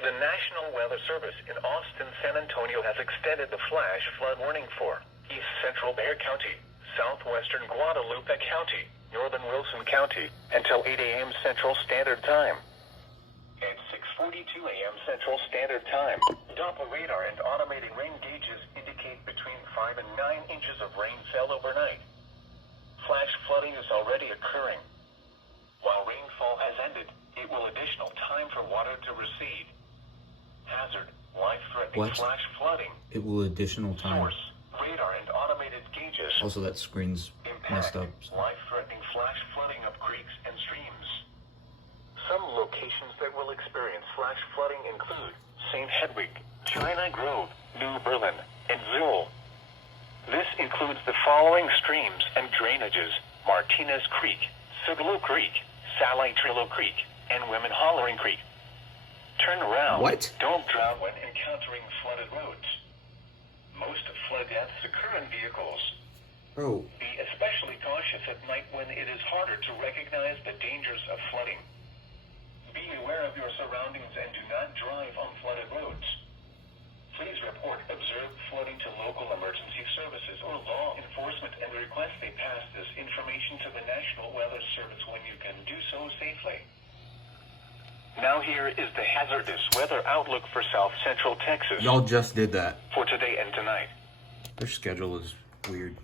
The National Weather Service in Austin, San Antonio has extended the flash flood warning for East Central Bexar County, Southwestern Guadalupe County, Northern Wilson County, until 8 a.m. Central Standard Time. At 6:42 a.m. Central Standard Time, Doppler radar and automated rain gauges indicate between 5 and 9 inches of rain fell overnight. Flash flooding is already occurring. While rainfall has ended, it will additional time for water to recede. Hazard, life-threatening flash flooding. It will additional time. Source, radar and automated gauges. Also, that screen's messed up. Life-threatening flash flooding of creeks and streams. Some locations that will experience flash flooding include St. Hedwig, China Grove, New Berlin, and Zool. This includes the following streams and drainages: Martinez Creek, Sigalo Creek, Sally Trillo Creek, and Women Hollering Creek. Turn around. What? Don't drown when encountering flooded roads. Most flood deaths occur in vehicles. Bro. Be especially cautious at night when it is harder to recognize the dangers of flooding. Be aware of your surroundings and do not drive on flooded roads. Please report observed flooding to local emergency services or law enforcement and request they pass this information to the National Weather Service when you can do so safely. Now here is the hazardous weather outlook for South Central Texas. Y'all just did that. For today and tonight. Their schedule is weird.